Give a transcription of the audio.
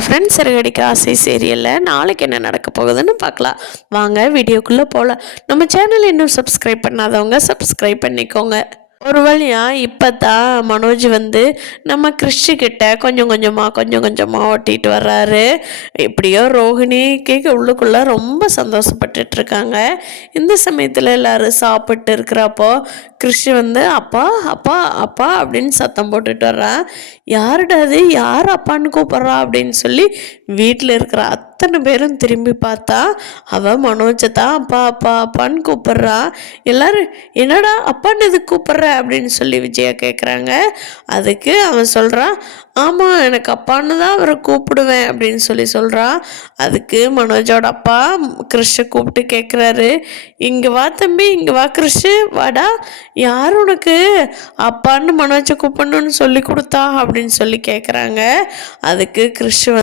Hi friends, Siragadikka ஆசை சீரியலில் நாளைக்கு என்ன நடக்க போகுதுன்னு பார்க்கலாம். வாங்க வீடியோக்குள்ளே போகலாம். நம்ம சேனல் இன்னும் சப்ஸ்கிரைப் பண்ணாதவங்க சப்ஸ்கிரைப் பண்ணிக்கோங்க. ஒரு வழியாக இப்போ தான் மனோஜ் நம்ம கிறிஸ்டிக்கிட்ட கொஞ்சம் கொஞ்சமாக ஓட்டிகிட்டு வர்றாரு. எப்படியோ ரோஹிணிக்கு உள்ளுக்குள்ளே ரொம்ப சந்தோஷப்பட்டுட்ருக்காங்க. இந்த சமயத்தில் எல்லோரும் சாப்பிட்டு இருக்கிறப்போ கிறிஷ் அப்பா அப்பா அப்பா அப்படின்னு சத்தம் போட்டுட்டு வர்றான். யாருடா அது, யார் அப்பான்னு கூப்பிட்றா அப்படின்னு சொல்லி வீட்டில் இருக்கிற அத்தனை பேரும் திரும்பி பார்த்தா அவள் மனோஜை தான் அப்பா அப்பா அப்பான்னு கூப்பிட்றா. எல்லாரும் என்னடா அப்பான்னு இது கூப்பிட்ற அப்படின்னு சொல்லி விஜயா கேட்குறாங்க. அதுக்கு அவன் சொல்கிறான், ஆமாம் எனக்கு அப்பான்னு தான் அவரை கூப்பிடுவேன் அப்படின்னு சொல்கிறான். அதுக்கு மனோஜோட அப்பா கிறிஷை கூப்பிட்டு கேட்குறாரு, இங்கே வா தம்பி, இங்கே வா கிறிஷு வாடா, யார் உனக்கு அப்பான்னு மனோஜை கூப்பிடணும்னு சொல்லி கொடுத்தா அப்படின்னு சொல்லி கேட்குறாங்க. அதுக்கு கிறிஷ்